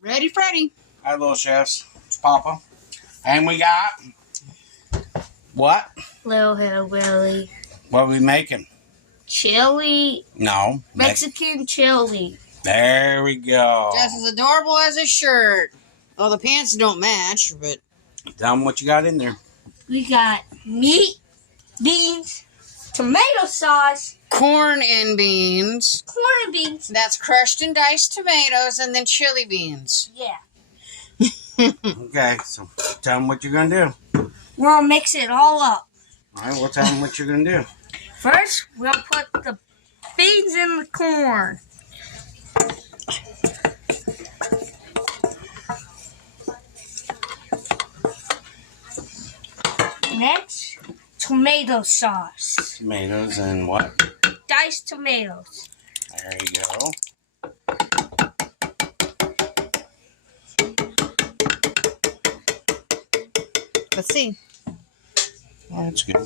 Ready, Freddy. Hi, little chefs. It's Papa. And we got... What? Little Hillbilly. What are we making? Chili. No. Mexican chili. There we go. Just as adorable as his shirt. Well, the pants don't match, but... Tell them what you got in there. We got meat, beans, tomato sauce, corn and beans. corn and beans. That's crushed and diced tomatoes and then chili beans. Yeah. Okay, so tell them what you're going to do. We're going to mix it all up. All right, well, tell them what you're going to do. First, we'll put the beans in the corn. Next, tomato sauce. Tomatoes and what? Diced tomatoes. There you go. Let's see. Oh, that's good.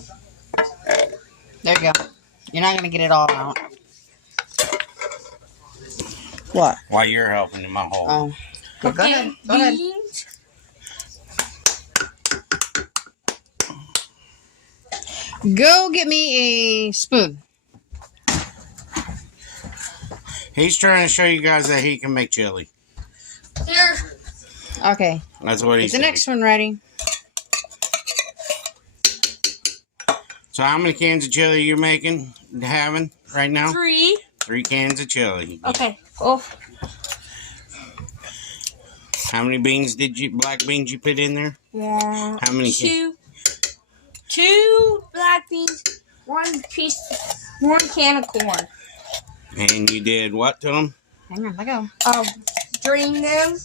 There you go. You're not going to get it all out. What? While you're helping in my hole. Oh. Well, go ahead. Go ahead. Beans. Go get me a spoon. He's trying to show you guys that he can make chili. Here. Okay. That's what he's Is the next one ready? So how many cans of chili you having right now? 3. 3 cans of chili. Okay. Oh. How many black beans you put in there? Yeah. How many? 2. 2 black beans. 1 can of corn. And you did what to them? Hang on, let go. Drain them.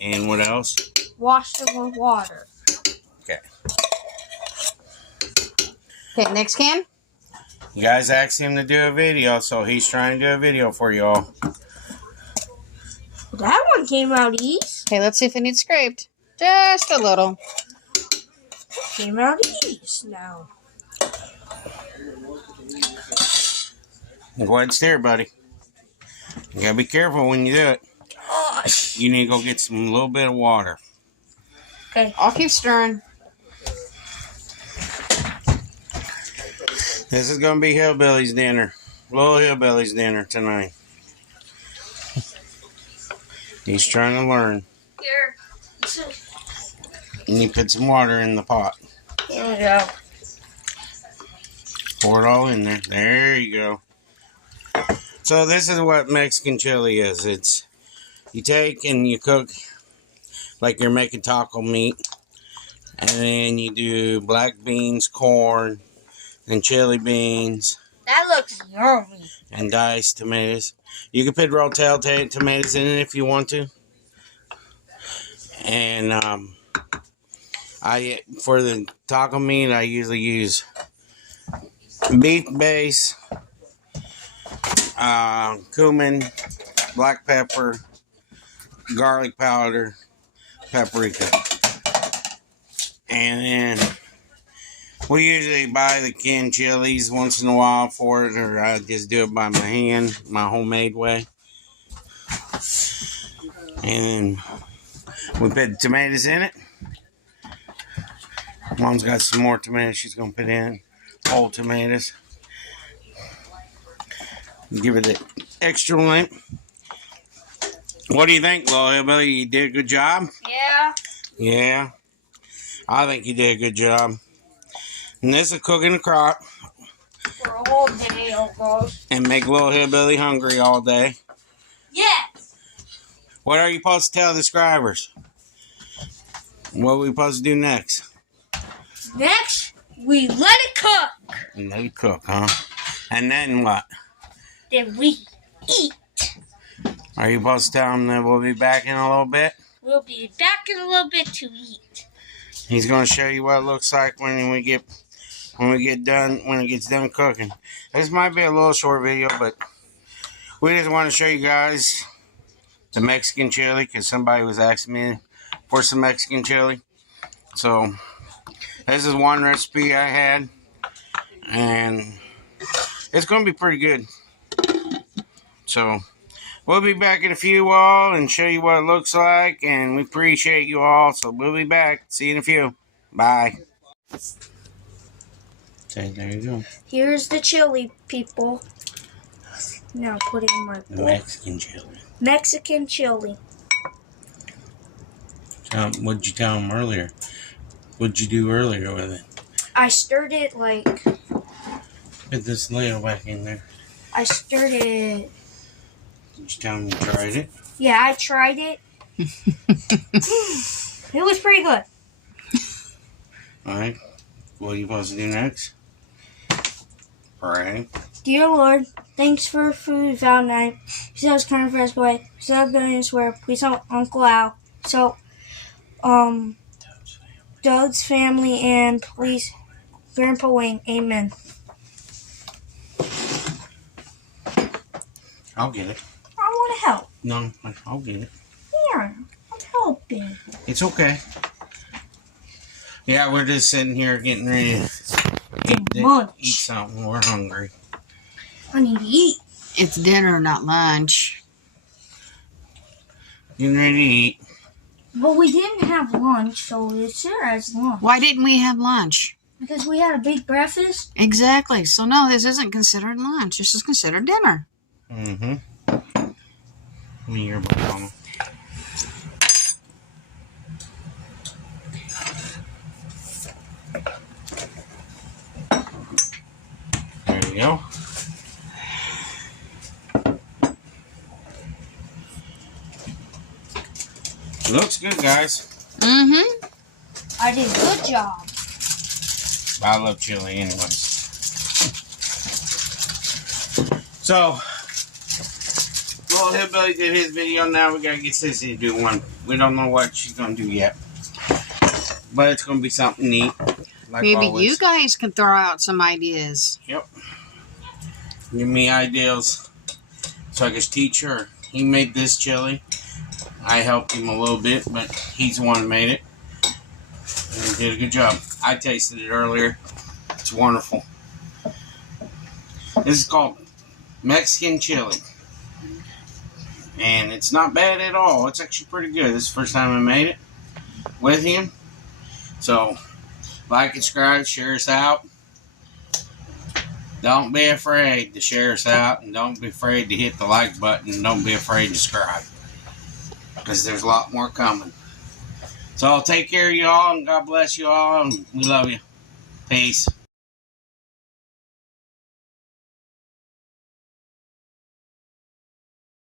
And what else? Wash them with water. Okay. Okay, next can. You guys asked him to do a video, so he's trying to do a video for y'all. That one came out easy. Okay, let's see if it needs scraped. Just a little. Came out easy now. Go ahead and stir, buddy. You gotta be careful when you do it. Gosh. You need to go get a little bit of water. Okay. I'll keep stirring. This is gonna be Hillbilly's dinner. Little Hillbilly's dinner tonight. He's trying to learn. Here. And you put some water in the pot. Here we go. Pour it all in there. There you go. So this is what Mexican chili is. It's you take and you cook like you're making taco meat. And then you do black beans, corn, and chili beans. That looks yummy. And diced tomatoes. You can put rotel tomatoes in it if you want to. And for the taco meat, I usually use beef base, cumin, black pepper, garlic powder, paprika. And then we usually buy the canned chilies once in a while for it, or I just do it by my hand, my homemade way. And we put the tomatoes in it. Mom's got some more tomatoes she's going to put in. Whole tomatoes. Give it the extra length. What do you think, Little Hillbilly? You did a good job? Yeah. Yeah. I think you did a good job. And this is cooking a crock. For a whole day almost. And make Little Hillbilly hungry all day. Yes. What are you supposed to tell the subscribers? What are we supposed to do next? Next, we let it cook. And let it cook, huh? And then what? Then we eat. Are you supposed to tell them that we'll be back in a little bit? We'll be back in a little bit to eat. He's going to show you what it looks like when it gets done cooking. This might be a little short video, but we just want to show you guys the Mexican chili because somebody was asking me for some Mexican chili. So this is one recipe I had, and it's going to be pretty good. So We'll be back in a few all and show you what it looks like, and we appreciate you all, so we'll be back. See you in a few. Bye. Okay, there you go. Here's the chili, people. Now put it in my bowl. Mexican chili. Mexican chili. What'd you tell him earlier? What'd you do earlier with it? I stirred it like... Put this ladle back in there. I stirred it... Did you tell him you tried it? Yeah, I tried it. It was pretty good. Alright. What are you supposed to do next? Pray. Dear Lord, thanks for food without night. Please help us kind of fast way. Please help billion swear. Please help Uncle Al. So, Doug's family, and please, Grandpa Wayne. Amen. I'll get it. I want to help. No, I'll get it. Here, I'm helping. It's okay. Yeah, we're just sitting here getting ready to eat something. We're hungry. I need to eat. It's dinner, not lunch. Getting ready to eat. But we didn't have lunch, so it's here as lunch. Why didn't we have lunch? Because we had a big breakfast. Exactly. So no, this isn't considered lunch. This is considered dinner. Mm-hmm. Give me your banana. There you go. Looks good, guys. Mm-hmm. I did a good job. I love chili anyways. So, little Hillbilly did his video. Now we gotta get Sissy to do one. We don't know what she's gonna do yet. But it's gonna be something neat. Like Maybe always. you guys can throw out some ideas. Yep. Give me ideas so I can teach her. He made this chili. I helped him a little bit, but he's the one who made it. And he did a good job. I tasted it earlier. It's wonderful. This is called Mexican chili. And it's not bad at all. It's actually pretty good. This is the first time I made it with him. So, like, subscribe, share us out. Don't be afraid to share us out. And don't be afraid to hit the like button. Don't be afraid to subscribe. Because there's a lot more coming. So, I'll take care of you all. And God bless you all. And we love you. Peace.